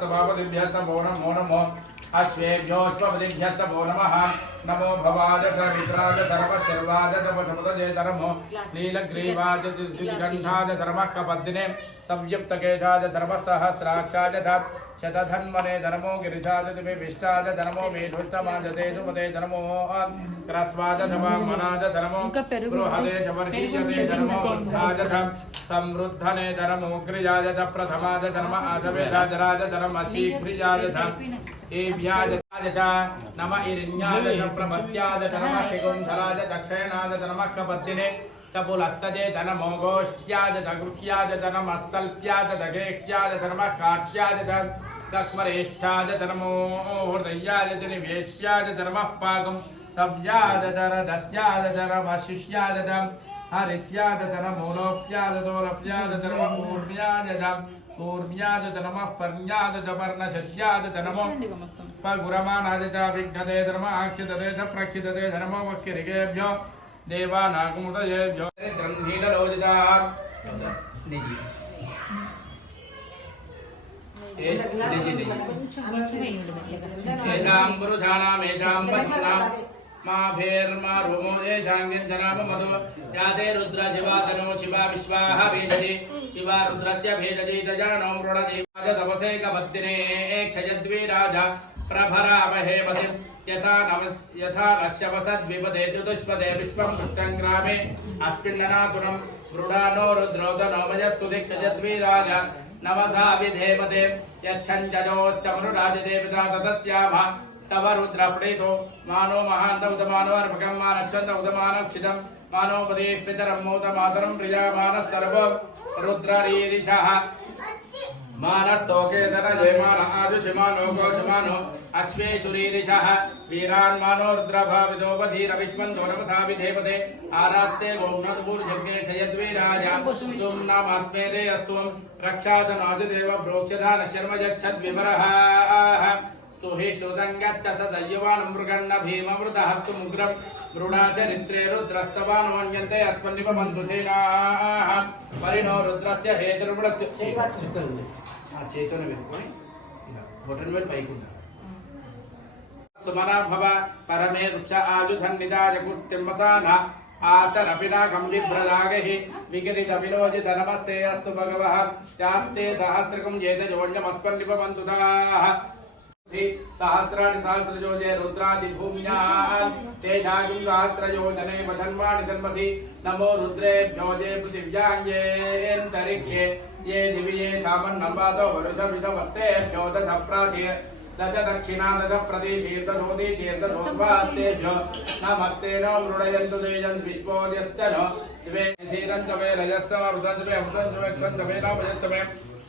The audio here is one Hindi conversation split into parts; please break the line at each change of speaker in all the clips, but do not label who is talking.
सभापतिभ्यः नमो नमो। अश्वेभ्योऽश्वपतिभ्यश्च नम नमः। नमो भवादथ मित्रादथर्म सर्वादथपथपथजेतरमो धर्म। कपद्दिने। संयुक्तकेशादधर्मसहस्राक्षादधात् शतधन्वने धर्मो गिरिजाज मेधुष्टमादतेतु विष्टाज धर्मो मेधुत्तमाज बृहदेशवर्षीयते धर्मो उत्थादधम् समृद्धने धर्म
प्रथमादधर्म आधवेधादरादधर्मशीघ्रिजादथ
एव्याज च वर्षीयते धर्मो ऊर्ध्वाय च संवृद्धने धर्मोग्रियाय च प्रथमाय धर्म आचवेशाय राज धर्म शीघ्रियाय च एभ्याय च नम इरिण्याय च प्रमत्याय च नमः किकुण्ठलाय च क्षयणाय च नमः कपत्तिने च पुलस्तजे च नमो गोष्ठ्याय च गृह्याय च नमस्तल्प्याय च गेह्याय च नमः काट्याय च तक्मरेष्ठाय च नमो हृदयाय च निवेश्याय च नमः पाकम् सव्याय च रदस्याय च नमशिष्याय च हरित्याय च नमोनोप्याय च दोरप्याय च नमः पूर्व्याय च पूर्व्याद च नमः पर्याद च पर्णशत्याद च नमो पगुरमाणाद च विघ्नते धर्म आक्षिदते च प्रक्षिदते धर्मो वक्यरिकेभ्यो
देवानागुमृतयेभ्यो ग्रन्थीनलोचिता
एतां पुरुषाणामेतां पत्नां मा भेर्मा रोमो येषाङ्गिं जनाम मधु। याते रुद्र शिवा तनो शिवा विश्वाः भेदति। शिवा रुद्रस्य भेदति तजानो मृणति तपसे कपत्तिने क्षयद्विराज प्रभरामहे पतिं। यथा नवस् यथा नश्यवसद्विपदे चतुष्पदे विश्वं पुष्टं ग्रामे। अस्मिन्ननातुनं मृडानो रुद्रोदनोमयस्कुति क्षयद्विराज नमसा विधेमते यच्छञ्जनोच्चमनुराजदेवता ततस्याम। तव रुद्रप्रीतो मानो महान्त उदमानो अर्भकं मानक्षन्त उदमानक्षितं मानोपदे पितरं मोद मातरं प्रिया मानस्तर्व रुद्ररीरिषः मानस्तोकेतन जयमान आजुषमानो गोषमानो अश्वेशुरीरिषः वीरान् मानो रुद्रभाविदोपधीरविश्वन्तो नमसा विधेपते आरात्ते गोम्नदूर्जज्ञे क्षयद्वीराज तुं नमस्मेदे अस्त्वं रक्षा च नाजुदेव प्रोक्षधान शर्म यच्छद्विमरः स्तुहि श्रुतङ्गच्च स दय्यवान् मृगण्ण भीममृतहर्तुमुग्रं मृडाचरित्रे रुद्रस्तवान् मन्यन्ते अत्मन्निपमन्तु सेनाः परिणो రుద్రస్య హేతుర్మృత్యు చేతులు వేసుకొని ఇలా బొటన్ వేలు పైకి ఉండాలి సుమనా భవ పరమే రుచ ఆయుధన్నిదాయ కుర్తిమ్మసాన ఆచరపినా గంభిభ్రదాగహి విగరిత విలోజిత నమస్తే అస్తు భగవః శాస్తే సహస్రకం ఏత జోణ్యమస్పన్నిపమంతుతాః सहस्राणि सहस्रयोजे रुद्रादि भूम्याः तेजागुं सहस्रयोजने वधन्वाणि धन्मसि नमो रुद्रेभ्यो जे पृथिव्याङ्गेऽन्तरिक्षे ये दिवि ये सामन्नम्बादो वरुषविषवस्तेभ्यो दश प्राचीर् दश दक्षिणा दश प्रदेशीर्दशोदीचीर्दशोद्वास्तेभ्यो नमस्ते नो मृडयन्तु देयन् विश्वोद्यश्च नो द्वे क्षीरं च मे रजस्व वृतञ्च मे हृतञ्च मे क्षञ्च मे नामयञ्च मे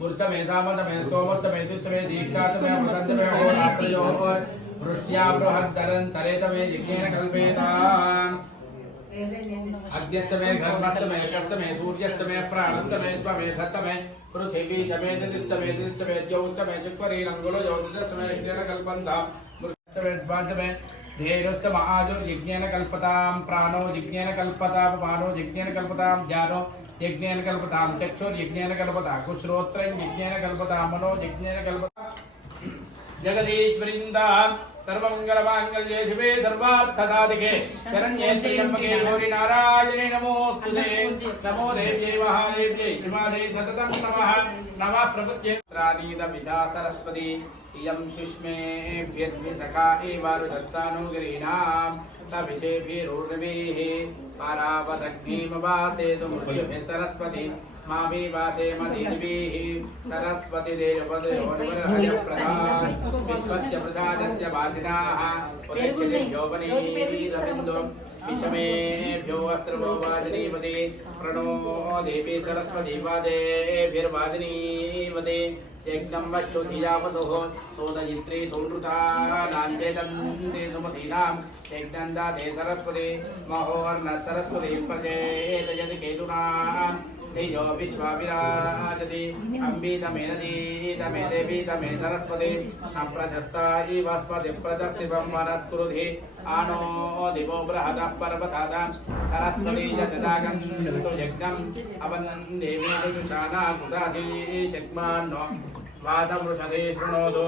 पृथिवी च मे दिदिश्च मे दिश्च मे मे चक्वरी रङ्गुरज्योतिषश्च मे मे मे मे तुच्छ मे दीक्षा च मे अमृतञ्च मे होरात्रयोः वृष्ट्या बृहद्धरन्तरे च मे यज्ञेन कल्पेताम् अग्निश्च मे घर्मश्च मे यशश्च मे सूर्यश्च मे प्राणश्च मे स्वमेधश्च मे पृथिवी च मे दिदिश्च मे दिश्च मे द्यौश्च मे चक्वरी रङ्गुलज्योतिषश्च मे यज्ञेन कल्पन्ताम् में ధైర్యశ్చ మహాజో యజ్ఞేన కల్పతాం ప్రాణో యజ్ఞేన కల్పతాం పానో యజ్ఞేన కల్పతాం జ్ఞానో యజ్ఞేన కల్పతాం చక్షో యజ్ఞేన కల్పత కుశ్రోత్రం యజ్ఞేన కల్పతాం మనో యజ్ఞేన కల్పత జగదీశ్వరిందాన్ सर्वमङ्गलमाङ्गल्ये शिवे सर्वार्थसाधिके। शरण्ये त्र्यम्बके गौरि नारायणे नमोऽस्तुते नमो देव्यै महादेव्यै श्रीमादे सततं नमः। नमः प्रभुत्यै त्राणीदमिता सरस्वती। इयं सुष्मेभ्यद्भिसखा एवारुदत्सानुगिरीणां तविषेभिरुर्वीः परावदग्निमवासेतु मृत्युभिः सरस्वती। मामि वासे मदीभिः सरस्वती विश्वस्य प्रसादस्य बाधिनाः उदयक्षितिभ्यो विषमेभ्यो अस्रवो प्रणो देवी सरस्वती वादेभिर्वादिनी जीवते यज्ञं वस्तु धियावतुः सोदयित्री संवृता नाञ्चेदन्ते सुमतीनां यज्ञं दाते सरस्वती महोर्नः सरस्वती प्रचेदयति केतुनां तेजो विश्वाविराजति अम्बितमेनदीतमे देवीतमे सरस्वती अप्रशस्ता इव स्पति प्रदस्तिवं वनस्कृधि आनो दिवो बृहदः पर्वतादां सरस्वती यशदागं तु यज्ञम् अवन्दे मेदुषाना कुदाधि शक्मान्नो वादमृषधे शृणोतु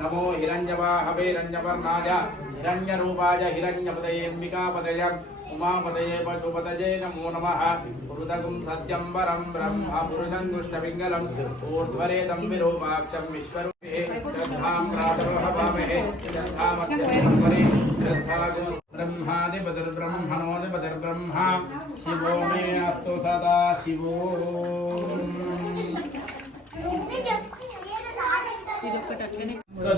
नमो हिरण्यवाहवेरण्यवर्णाय हिरण्यरूपाय हिरण्यपतयेऽम्बिकापतय उमापतये पशुपतये नमो नमः। पुरुतगुं सत्यं वरं ब्रह्म पुरुषं दुष्टपिङ्गलम् ऊर्ध्वरेदं विरूपाक्षं विश्वरूपे श्रद्धां ब्रह्मादिपतिर्ब्रह्मणोदिपतिर्ब्रह्मा शिवो मे अस्तु सदा शिवो।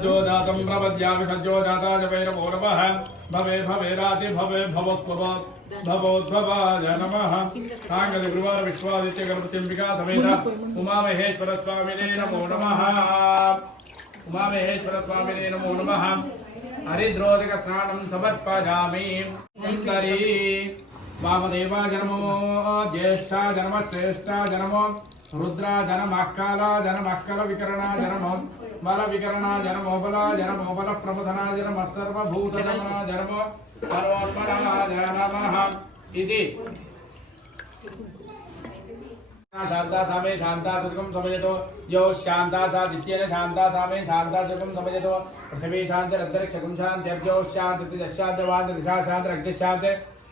षज्जो
जातं प्रपद्यामि षज्जो जाताय वै नमो नमः भवे भवेराति भवे भवस्वभ भवोद्भवाय नमः साङ्गदिगुरुवार विश्वादित्य गणपतिम्बिका समेत उमामहेश्वरस्वामिने नमो नमः उमामहेश्वरस्वामिने नमो नमः हरिद्रोदिकस्नानं समर्पयामि वामदेवा जन्मो ज्येष्ठा जन्म श्रेष्ठा जन्म रुद्रा जन्मः काला जन्मः कल विकरणा जन्मो बल विकरणा जन्मो बल जन्मो बल प्रबोधना जन्म सर्वभूतगमना जन्म परोत्मना नमः इति। शान्ता सामे, शान्ता दुर्गं समयतो यो शान्ता सा द्वितीयेन शान्ता सामे, शान्ता दुर्गं समयतो पृथिवी शान्तिरन्तरिक्षकं शान्त्यर्जो शान्ति शान्तिर्वान्ति दिशा शान्ति अग्निशान्ति वायुशान्तिरादित्य शान्तिश्चन्द्रमा शान्ति। नक्षत्राणि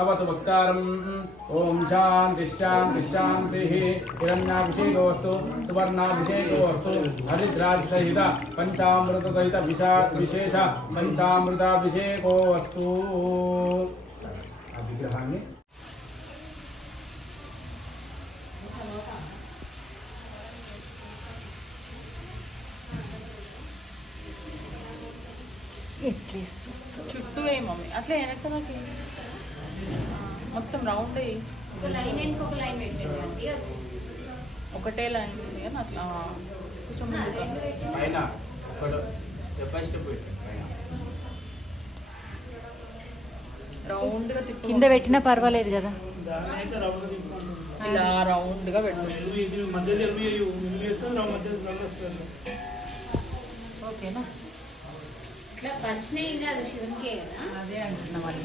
अवतु वक्तारम् ॐ हिरण्याभिषेकोऽस्तु सुवर्णाभिषेकोऽस्तु पञ्चामृतसहित विशा विशेष पञ्चामृताभिषेकोऽस्तु
చుట్టూ అట్లా వెనక్కి నాకు మొత్తం రౌండ్ ఒకటే లైన్ ఉంది కానీ అట్లా కొంచెం రౌండ్గా
కింద పెట్టినా పర్వాలేదు కదా.
ఇలా రౌండ్గా పెట్టాలి ఓకేనా?
ఇట్లా ప్రశ్న
అదే అంటున్నా మళ్ళీ.